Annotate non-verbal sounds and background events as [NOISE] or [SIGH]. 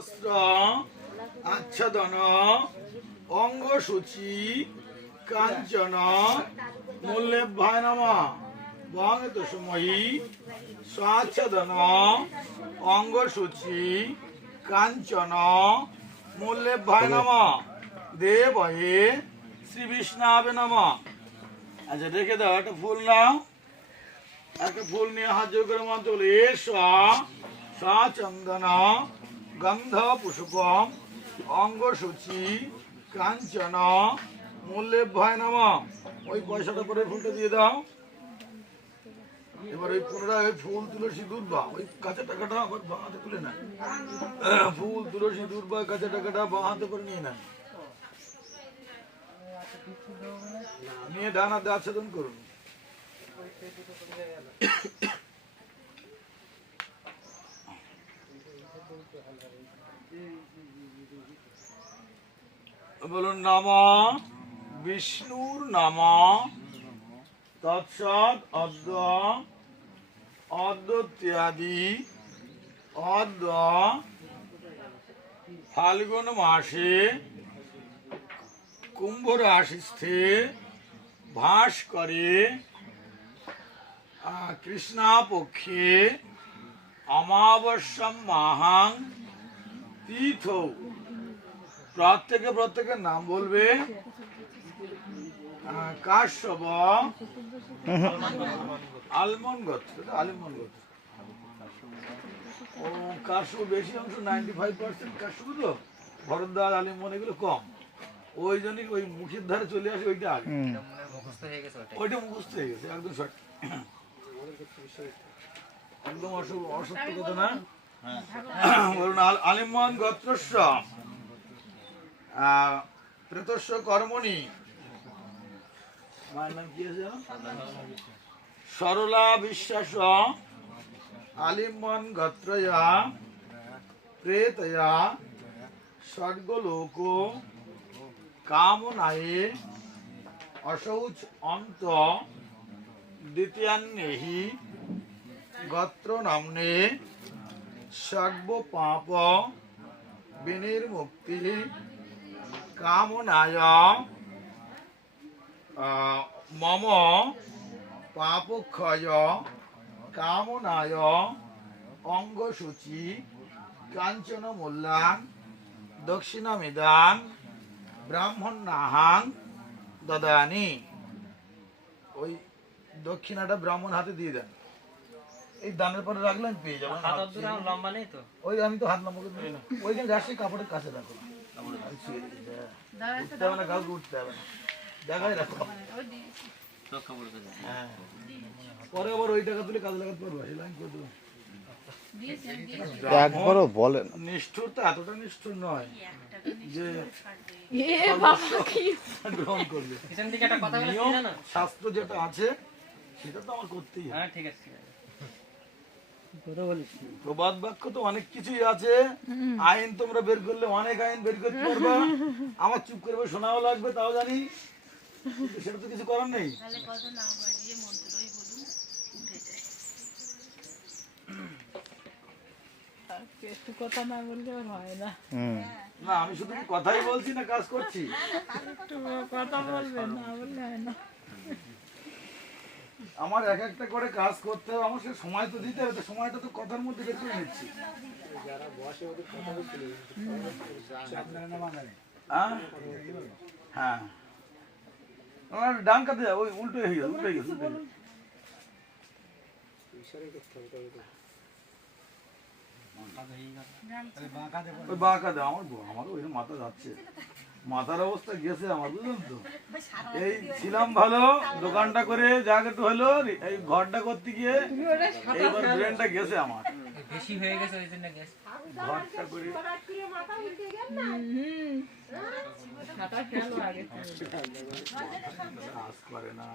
বস্ত্র আচ্ছাদন, অঙ্গসূচি, কাঞ্চন মূল্যে ভাই নামা বঙ্গত স্বাচ্ছাদন, অঙ্গসূচি, কাঞ্চন মূল্যে ভাই নামা, দেবয়ে শ্রী বিষ্ণাবে নামা। আচ্ছা রেখে দাও, একটা ফুল নাও। একটা ফুল নিয়ে হাত করে মন্ত্র এস চন্দন গন্ধ পুষ্পম অঙ্গসূচি, কাঞ্চন মূল্যে ভয় নাম। ওই পয়সাটা করে ফুলটা দিয়ে দাও। এবার ওই পুনরায় ফুল, তুলসী দুধ বা ওই কাঁচা টাকাটা আবার বাঁ হাতে তুলে নেয়। [COUGHS] ফুল, তুলসী দুধ বা কাঁচা টাকাটা বাঁ হাতে করে নিয়ে নেয়। নিয়ে ডান আচ্ছাদন করুন। বলুন নাম। বিষ্ণুর নাম। তৎসৎ অদ্য অদ্যত্যাদি অদ্য ফাল্গুন মাসে কুম্ভ রাশিস্থে ভাস করে আহ, কৃষ্ণাপক্ষে অমাবস্যাম মাহাং তীর্থ প্রত্যেকে প্রত্যেকের নাম বলবে কাশ্যপ আলমন গোত্র আলিমন গোত্র ও কাশ্যপ বেশি অংশ নাইনটি ফাইভ পার্সেন্ট কাশ্যপ তো? ভরদ্বার আলিমন এগুলো কম। ওই জন্যই ওই মুখের ধারে চলে আসে ওইটা আগে। ওইটা মুখস্থ হয়ে গেছে একদম সঠিক। একদম অসু- অসত্য কথা না? বলুন আল- আলিমান গোত্রস্য আহ, প্রেতস্য কর্মণি। মায়ের নাম কি আছে জানো? সরলা বিশ্বাস। আলিমন গোত্রয়া। প্রেতয়া। স্বর্গলোক। কামনায়ে। অশৌচ অন্ত। দ্বিতীয়ান্নেহি। গোত্র নামনে সর্ব পাপ বিনির্মুক্তি কামনায় মম পাপক্ষয় কামনায়, অঙ্গসূচি কাঞ্চন মূল্যাং ব্রাহ্মণ নাহাং দদানি। ওই দক্ষিণাটা ব্রাহ্মণ হাতে দিয়ে দেন। এই দানের পরে রাখলেন পেয়ে যাবেন হাত লম্বা নেই তো। ওই আমি তো হাত লম্বা করে ওইখানে যাচ্ছি কাপড়ের কাছে রাখো আমি। উঠতে হবে না কাউকে উঠতে হবে না। দেখাই রাখো হ্যাঁ। পরে আবার ওই টাকা তুলে কাজে লাগাতে পারব সেই লাইন করে দেবো। একবারও বলেন নিষ্ঠুর তো এতটা নিষ্ঠুর নয় যে গ্রহণ করবে। শাস্ত্র যেটা আছে সেটা তো আমার করতেই হ্যাঁ ঠিক আছে। প্রবাদ বাক্য তো অনেক কিছুই আছে। আইন তোমরা বের করলে অনেক আইন বের করতে পারবা। [LAUGHS] আমার চুপ করবে শোনাও লাগবে তাও জানি। সেটা তো কিছু করার নেই। না বাড়িয়ে মন্ত্রই বলুন উঠে যায়। একটু কথা না বললে আর হয় না। হুম। না আমি শুধু কথাই বলছি না কাজ করছি? একটু কথা বলবে না বললে হয় না। আমার এক একটা করে কাজ করতে হবে, আমার সে সময় তো দিতে হবে সময়টা তো কথার মধ্যে বের নিচ্ছি হ্যাঁ? হ্যাঁ ডান কাতে ওই উল্টো হয়ে গেছে উল্টো গেছে গেছে। ওই বাঁ কাঁধে, আমার আমার ওই মাথা যাচ্ছে মাথার অবস্থা গেছে আমার বুঝলেন তো? এই ছিলাম ভালো দোকানটা করে যা একটু হলো এই ঘরটা করতে গিয়ে এইবার ব্রেনটা গেছে আমার। বেশি হয়ে গেছে ওই জন্য গেছে। ঘরটা করে সাঁতার খেলো আগে কাজ করে না।